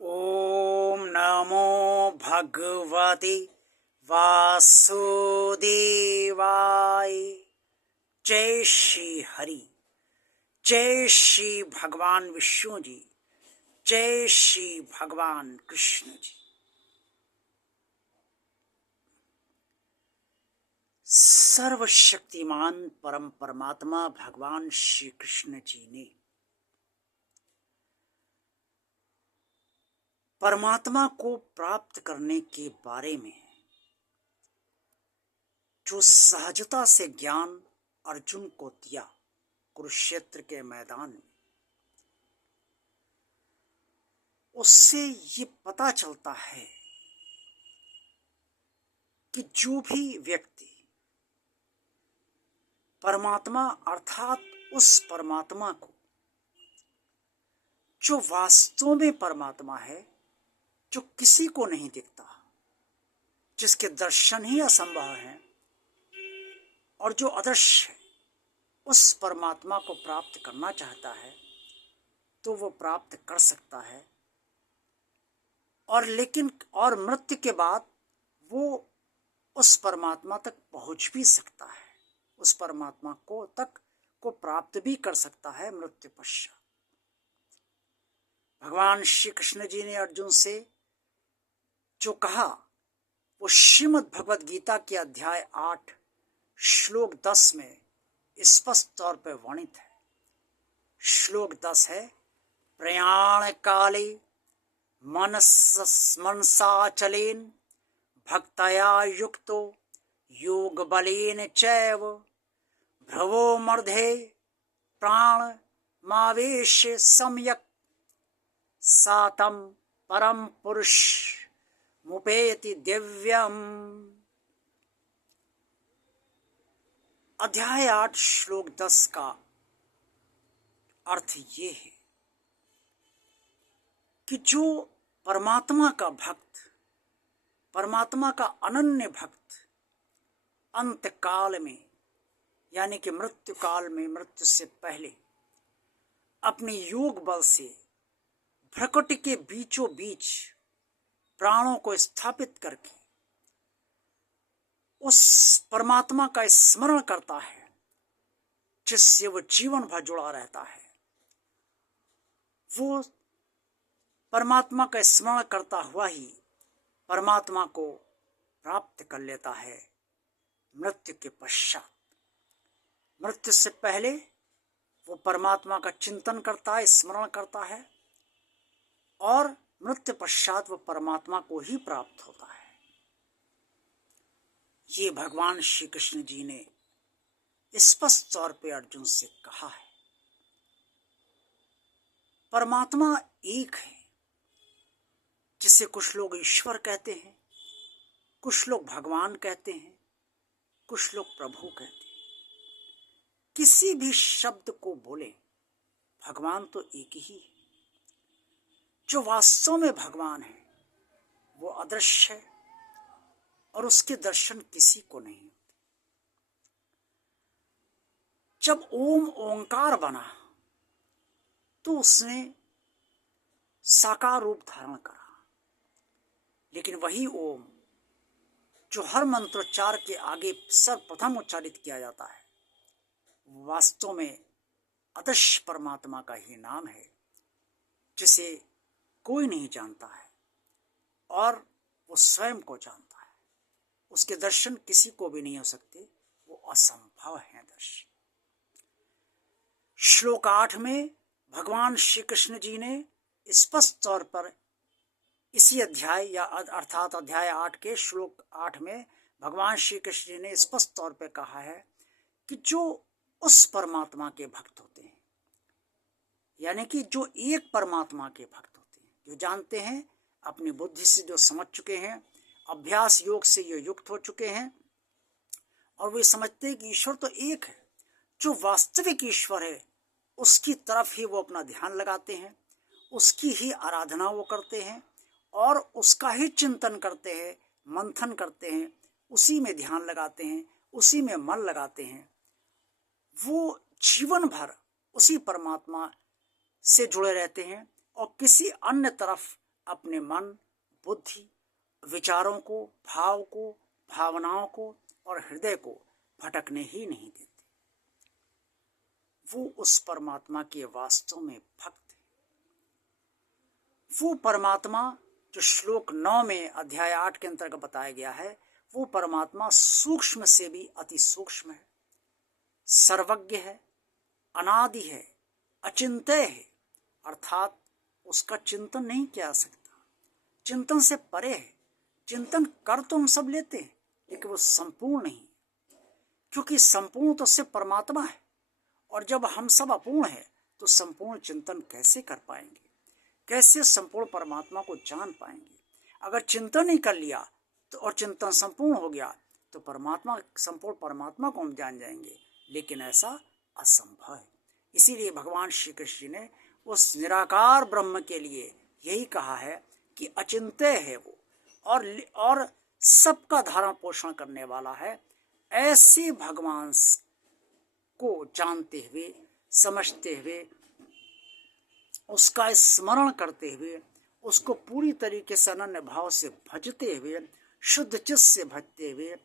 ॐ नमो भगवते वासुदेवाय। जय श्री हरि, जय श्री भगवान विष्णु जी, जय श्री भगवान कृष्ण जी। सर्वशक्तिमान परम परमात्मा भगवान श्री कृष्ण जी ने परमात्मा को प्राप्त करने के बारे में जो सहजता से ज्ञान अर्जुन को दिया कुरुक्षेत्र के मैदान में, उससे ये पता चलता है कि जो भी व्यक्ति परमात्मा अर्थात उस परमात्मा को जो वास्तव में परमात्मा है, जो किसी को नहीं दिखता, जिसके दर्शन ही असंभव हैं और जो अदृश्य है, उस परमात्मा को प्राप्त करना चाहता है तो वो प्राप्त कर सकता है। और मृत्यु के बाद वो उस परमात्मा तक पहुंच भी सकता है, उस परमात्मा को प्राप्त भी कर सकता है मृत्यु पश्चात। भगवान श्री कृष्ण जी ने अर्जुन से जो कहा वो श्रीमद् भगवद गीता के अध्याय 8 श्लोक 10 में स्पष्ट तौर पर वर्णित है। श्लोक 10 है, प्रयाण काले मनसाचलेन भक्तया युक्तो योग बलेन चैव भ्रवो मर्धे प्राण मावेश सम्यक सातम परम पुरुष मुपेति दिव्यम। अध्याय 8 श्लोक 10 का अर्थ ये है कि जो परमात्मा का भक्त, परमात्मा का अनन्य भक्त अंत काल में यानी कि मृत्यु काल में, मृत्यु से पहले अपने योग बल से भ्रकुटी के बीचों बीच प्राणों को स्थापित करके उस परमात्मा का स्मरण करता है जिससे वो जीवन भर जुड़ा रहता है, वो परमात्मा का स्मरण करता हुआ ही परमात्मा को प्राप्त कर लेता है मृत्यु के पश्चात। मृत्यु से पहले वो परमात्मा का चिंतन करता है, स्मरण करता है, और मृत्यु पश्चात वो परमात्मा को ही प्राप्त होता है। ये भगवान श्री कृष्ण जी ने स्पष्ट तौर पे अर्जुन से कहा है। परमात्मा एक है, जिसे कुछ लोग ईश्वर कहते हैं, कुछ लोग भगवान कहते हैं, कुछ लोग प्रभु कहते हैं। किसी भी शब्द को बोले, भगवान तो एक ही है। जो वास्तव में भगवान है वो अदृश्य है और उसके दर्शन किसी को नहीं होते। जब ओम ओंकार बना तो उसने साकार रूप धारण करा, लेकिन वही ओम जो हर मंत्रोच्चार के आगे सर्वप्रथम उच्चारित किया जाता है, वास्तव में अदृश्य परमात्मा का ही नाम है, जिसे कोई नहीं जानता है और वो स्वयं को जानता है। उसके दर्शन किसी को भी नहीं हो सकते, वो असंभव है दर्शन। श्लोक 8 में भगवान श्री कृष्ण जी ने स्पष्ट तौर पर इसी अध्याय या अर्थात अध्याय 8 के श्लोक 8 में भगवान श्री कृष्ण जी ने स्पष्ट तौर पर कहा है कि जो उस परमात्मा के भक्त होते हैं, यानी कि जो एक परमात्मा के भक्त होते हैं, जो जानते हैं, अपनी बुद्धि से जो समझ चुके हैं, अभ्यास योग से ये युक्त हो चुके हैं, और वे समझते हैं कि ईश्वर तो एक है, जो वास्तविक ईश्वर है उसकी तरफ ही वो अपना ध्यान लगाते हैं, उसकी ही आराधना वो करते हैं और उसका ही चिंतन करते हैं, मंथन करते हैं, उसी में ध्यान लगाते हैं, उसी में मन लगाते हैं। वो जीवन भर उसी परमात्मा से जुड़े रहते हैं और किसी अन्य तरफ अपने मन, बुद्धि, विचारों को, भाव को, भावनाओं को और हृदय को भटकने ही नहीं देते। वो उस परमात्मा के वास्तव में भक्त है। वो परमात्मा जो श्लोक 9 में अध्याय 8 के अंतर्गत बताया गया है, वो परमात्मा सूक्ष्म से भी अति सूक्ष्म है, सर्वज्ञ है, अनादि है, अचिंत्य है, अर्थात उसका चिंतन नहीं किया जा सकता, चिंतन से परे है। चिंतन कर तो हम सब लेते हैं, लेकिन वो संपूर्ण नहीं, क्योंकि संपूर्ण तो सिर्फ परमात्मा है, और जब हम सब अपूर्ण है तो संपूर्ण चिंतन कैसे कर पाएंगे, कैसे संपूर्ण परमात्मा को जान पाएंगे। अगर चिंतन नहीं कर लिया तो और चिंतन संपूर्ण हो गया तो परमात्मा, संपूर्ण परमात्मा को हम जान जाएंगे, लेकिन ऐसा असंभव है। इसीलिए भगवान श्री कृष्ण जी ने उस निराकार ब्रह्म के लिए यही कहा है कि अचिंत्य है वो, और सबका धारण पोषण करने वाला है। ऐसे भगवान को जानते हुए, समझते हुए, उसका स्मरण करते हुए, उसको पूरी तरीके से अनन्य भाव से भजते हुए, शुद्ध चित्त से भजते हुए,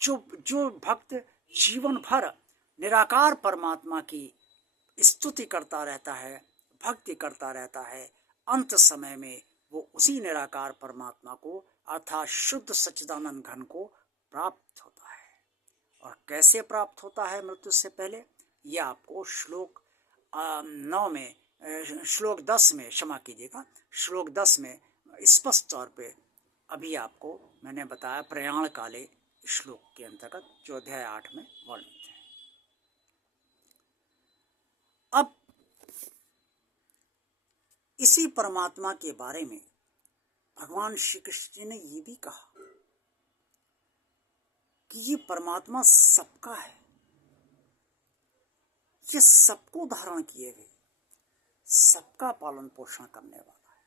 जो भक्त जीवन भर निराकार परमात्मा की स्तुति करता रहता है, भक्ति करता रहता है, अंत समय में वो उसी निराकार परमात्मा को अर्थात शुद्ध सच्चिदानंद घन को प्राप्त होता है। और कैसे प्राप्त होता है मृत्यु से पहले, यह आपको श्लोक 9 में, श्लोक 10 में, क्षमा कीजिएगा, श्लोक 10 में स्पष्ट तौर पे अभी आपको मैंने बताया, प्रयाण काले श्लोक के अंतर्गत जो अध्याय 8 में वर्णित है। अब इसी परमात्मा के बारे में भगवान श्री कृष्ण जी ने ये भी कहा कि ये परमात्मा सबका है, ये सबको धारण किए हुए, सबका पालन पोषण करने वाला है,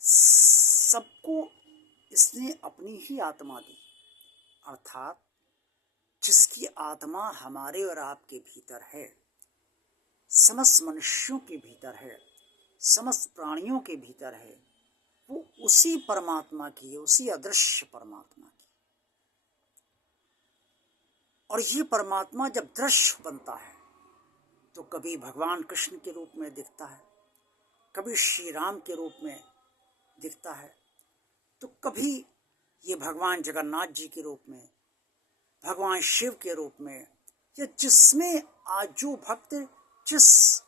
सबको इसने अपनी ही आत्मा दी, अर्थात जिसकी आत्मा हमारे और आपके भीतर है, समस्त मनुष्यों के भीतर है, समस्त प्राणियों के भीतर है, वो उसी परमात्मा की है, उसी अदृश्य परमात्मा की। और ये परमात्मा जब दृश्य बनता है तो कभी भगवान कृष्ण के रूप में दिखता है, कभी श्री राम के रूप में दिखता है, तो कभी ये भगवान जगन्नाथ जी के रूप में, भगवान शिव के रूप में, या जिसमें आज जो भक्त जिस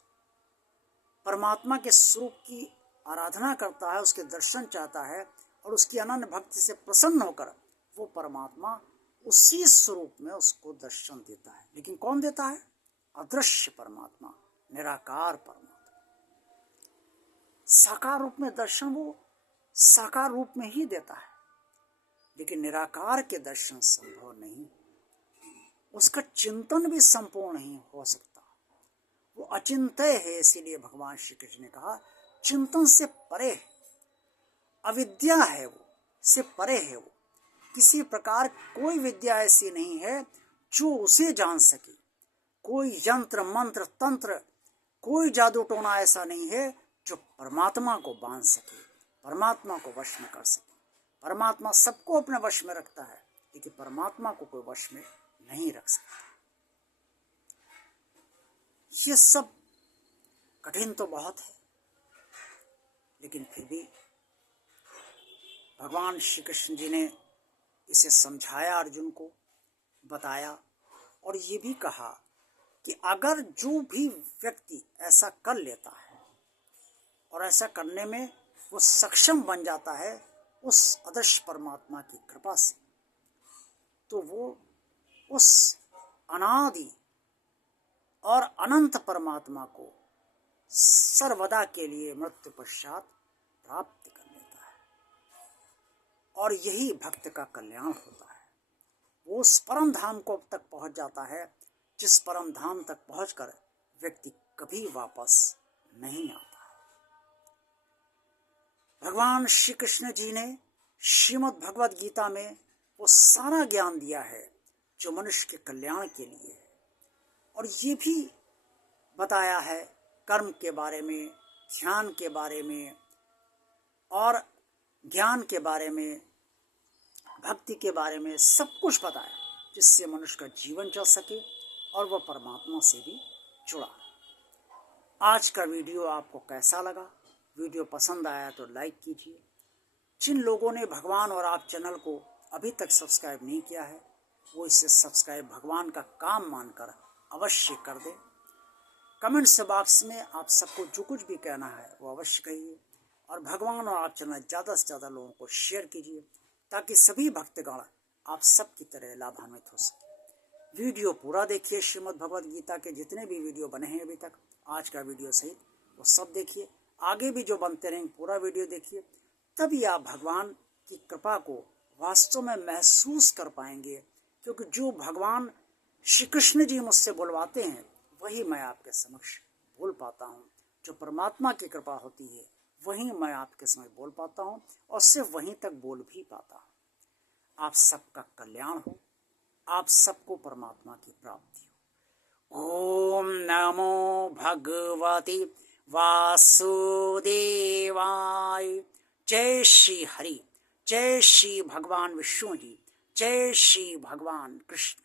परमात्मा के स्वरूप की आराधना करता है, उसके दर्शन चाहता है और उसकी अनन्य भक्ति से प्रसन्न होकर वो परमात्मा उसी स्वरूप में उसको दर्शन देता है। लेकिन कौन देता है? अदृश्य परमात्मा, निराकार परमात्मा। साकार रूप में दर्शन वो साकार रूप में ही देता है, लेकिन निराकार के दर्शन संभव नहीं, उसका चिंतन भी संपूर्ण नहीं हो सकता, वो अचिंत्य है। इसीलिए भगवान श्री कृष्ण ने कहा चिंतन से परे है, अविद्या है वो, से परे है वो। किसी प्रकार कोई विद्या ऐसी नहीं है जो उसे जान सके, कोई यंत्र मंत्र तंत्र, कोई जादू टोना ऐसा नहीं है जो परमात्मा को बांध सके, परमात्मा को वश में कर सके। परमात्मा सबको अपने वश में रखता है, लेकिन परमात्मा को कोई वश में नहीं रख सकता। ये सब कठिन तो बहुत है, लेकिन फिर भी भगवान श्री कृष्ण जी ने इसे समझाया, अर्जुन को बताया, और ये भी कहा कि अगर जो भी व्यक्ति ऐसा कर लेता है और ऐसा करने में वो सक्षम बन जाता है उस अदृश्य परमात्मा की कृपा से, तो वो उस अनादि और अनंत परमात्मा को सर्वदा के लिए मृत्यु पश्चात प्राप्त कर लेता है। और यही भक्त का कल्याण होता है। वो उस परम धाम को तक पहुंच जाता है जिस परम धाम तक पहुंचकर व्यक्ति कभी वापस नहीं आता है। भगवान श्री कृष्ण जी ने श्रीमद् भगवद गीता में वो सारा ज्ञान दिया है जो मनुष्य के कल्याण के लिए है, और ये भी बताया है कर्म के बारे में, ध्यान के बारे में, और ज्ञान के बारे में, भक्ति के बारे में सब कुछ बताया, जिससे मनुष्य का जीवन चल सके और वह परमात्मा से भी जुड़ा। आज का वीडियो आपको कैसा लगा? वीडियो पसंद आया तो लाइक कीजिए। जिन लोगों ने भगवान और आप चैनल को अभी तक सब्सक्राइब नहीं किया है, वो इसे सब्सक्राइब भगवान का काम मानकर अवश्य कर दें। कमेंट्स बॉक्स में आप सबको जो कुछ भी कहना है वो अवश्य कहिए, और भगवान और आप चैनल ज़्यादा से ज़्यादा लोगों को शेयर कीजिए, ताकि सभी भक्तगण आप सब की तरह लाभान्वित हो सके। वीडियो पूरा देखिए। श्रीमद् भगवद गीता के जितने भी वीडियो बने हैं अभी तक, आज का वीडियो सहित, वो सब देखिए। आगे भी जो बनते रहेंगे पूरा वीडियो देखिए, तभी आप भगवान की कृपा को वास्तव में महसूस कर पाएंगे। क्योंकि जो भगवान श्री कृष्ण जी मुझसे बुलवाते हैं वही मैं आपके समक्ष बोल पाता हूँ। जो परमात्मा की कृपा होती है वही मैं आपके समक्ष बोल पाता हूँ, और सिर्फ वहीं तक बोल भी पाता हूँ। आप सबका कल्याण हो, आप सबको परमात्मा की प्राप्ति हो। ओम नमो भगवते वासुदेवाय। जय श्री हरि, जय श्री भगवान विष्णु जी, जय श्री भगवान कृष्ण।